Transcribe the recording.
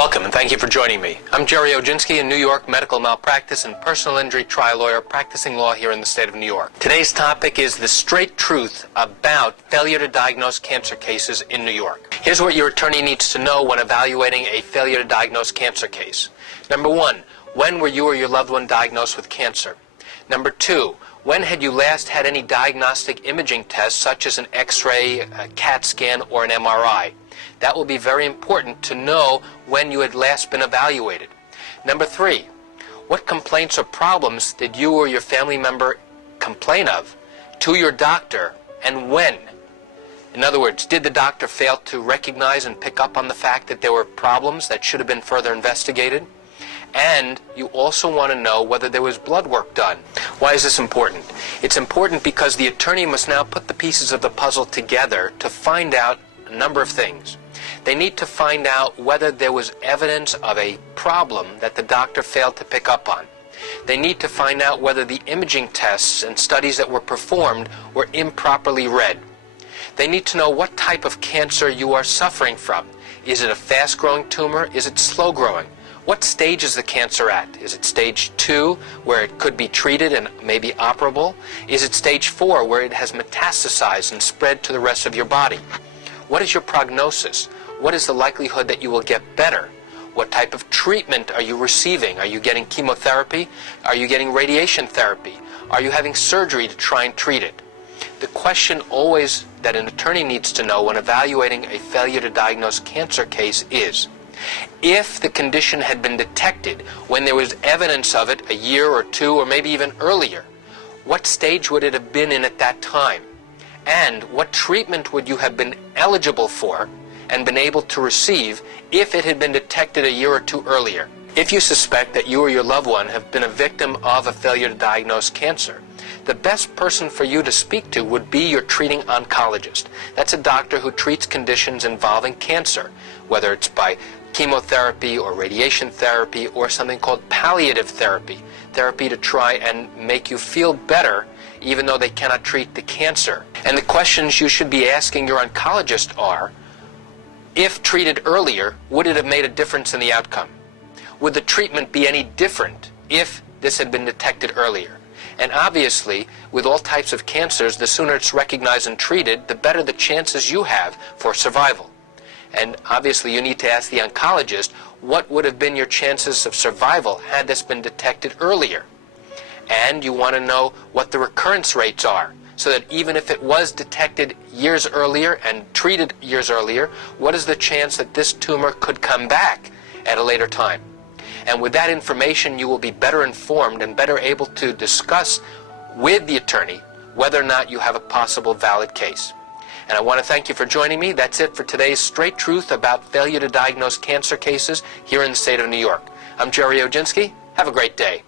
Welcome and thank you for joining me. I'm Gerry Oginski, a New York medical malpractice and personal injury trial lawyer practicing law here in the state of New York. Today's topic is the straight truth about failure to diagnose cancer cases in New York. Here's what your attorney needs to know when evaluating a failure to diagnose cancer case. Number one, when were you or your loved one diagnosed with cancer? Number two, when had you last had any diagnostic imaging tests such as an X-ray, a CAT scan, or an MRI? That will be very important to know when you had last been evaluated. Number three, what complaints or problems did you or your family member complain of to your doctor, and when? In other words, did the doctor fail to recognize and pick up on the fact that there were problems that should have been further investigated? And you also want to know whether there was blood work done. Why is this important? It's important because the attorney must now put the pieces of the puzzle together to find out a number of things. They need to find out whether there was evidence of a problem that the doctor failed to pick up on. They need to find out whether the imaging tests and studies that were performed were improperly read. They need to know what type of cancer you are suffering from. Is it a fast-growing tumor? Is it slow-growing? What stage is the cancer at? Is it stage 2, where it could be treated and maybe operable? Is it stage 4, where it has metastasized and spread to the rest of your body? What is your prognosis? What is the likelihood that you will get better? What type of treatment are you receiving? Are you getting chemotherapy? Are you getting radiation therapy? Are you having surgery to try and treat it? The question always that an attorney needs to know when evaluating a failure to diagnose cancer case is, if the condition had been detected when there was evidence of it a year or two or maybe even earlier, what stage would it have been in at that time? And what treatment would you have been eligible for and been able to receive if it had been detected a year or two earlier? If you suspect that you or your loved one have been a victim of a failure to diagnose cancer, the best person for you to speak to would be your treating oncologist. That's a doctor who treats conditions involving cancer, whether it's by chemotherapy or radiation therapy or something called palliative therapy, therapy to try and make you feel better even though they cannot treat the cancer. And the questions you should be asking your oncologist are, if treated earlier, would it have made a difference in the outcome? Would the treatment be any different if this had been detected earlier? And obviously, with all types of cancers, the sooner it's recognized and treated, the better the chances you have for survival. And obviously, you need to ask the oncologist, what would have been your chances of survival had this been detected earlier? And you want to know what the recurrence rates are, so that even if it was detected years earlier and treated years earlier, what is the chance that this tumor could come back at a later time? And with that information, you will be better informed and better able to discuss with the attorney whether or not you have a possible valid case. And I want to thank you for joining me. That's it for today's Straight Truth about failure to diagnose cancer cases here in the state of New York. I'm Gerry Oginski. Have a great day.